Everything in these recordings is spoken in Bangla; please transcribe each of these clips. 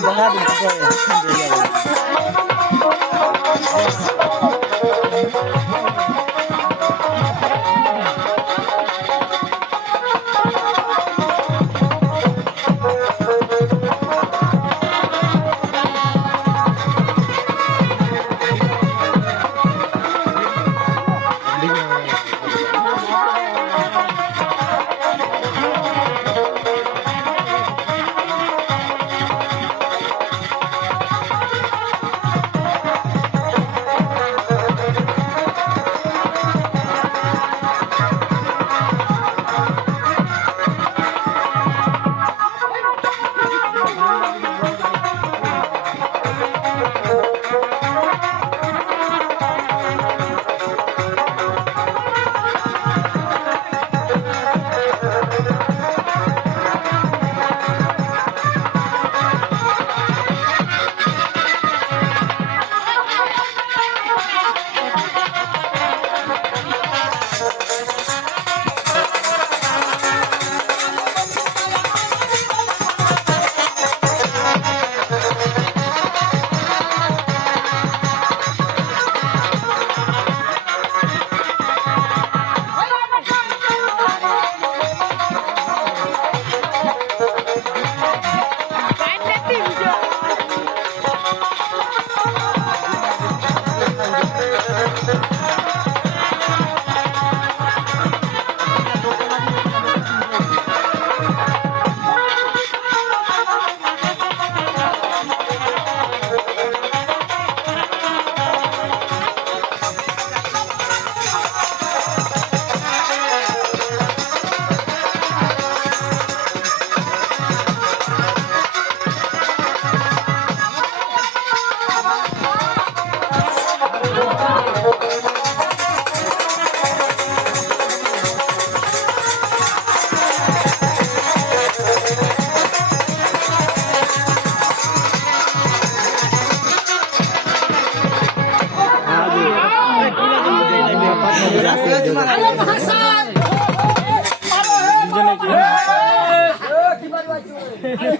bangga di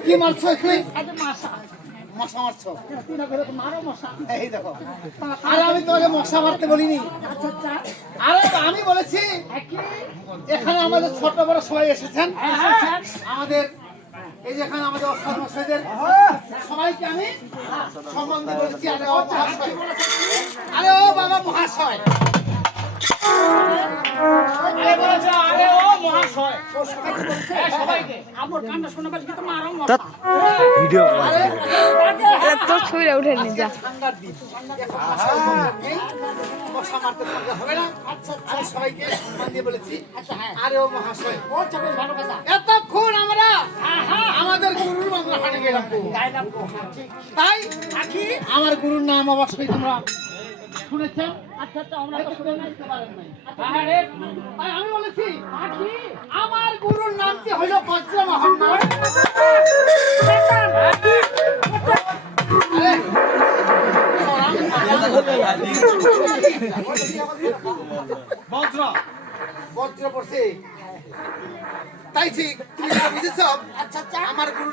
কি মারছো এখানে? মশা মারছো? এই দেখো, আরে আমি তোমাকে মশা মারতে বলিনি। আরে আমি বলেছি এখানে আমাদের ছোট বড় সবাই এসেছেন, আমাদের এই যে এখানে আমাদের অস্থান মশাইদের সবাইকে আমি সম্মান দিয়ে বলেছি আরে ও বাবা মহাশয়, এতক্ষণ আমরা আমাদের গুরুর বাংলা গেলাম, তাই আমার গুরুর নাম অবশ্যই তোমরা শুনেছেন। আচ্ছা আচ্ছা, আমরা তো শুনে নিতে পারেন নাই। আমি বলেছি আমার গুরুর নামটি হইল বজ্রমোহন। বজ্র বজ্র পড়ছে, তাই ঠিক তুমি বুঝেছ। আচ্ছা আচ্ছা, আমার গুরু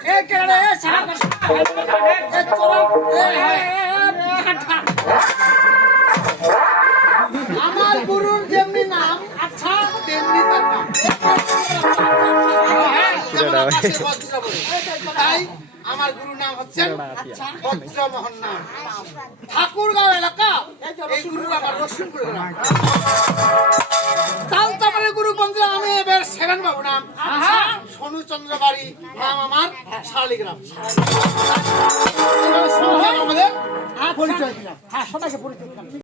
আমার গুরুর যেমনি নাম আচ্ছা তেমনি তার নাম, তাই আমার গুরুর নাম হচ্ছে বজ্রমোহন নাম। ঠাকুরগাঁও এলাকা এই গুরু আমার রসুনপুর গ্রাম। তালচাপাড়ের গুরু বন্ধুরা নারায়ণ বাবু নাম, সোনুচন্দ্র বাড়ি, নাম আমার শালিগ্রাম। আমাদের পরিচয় দিলাম। হ্যাঁ, সবাইকে পরিচয় দিলাম।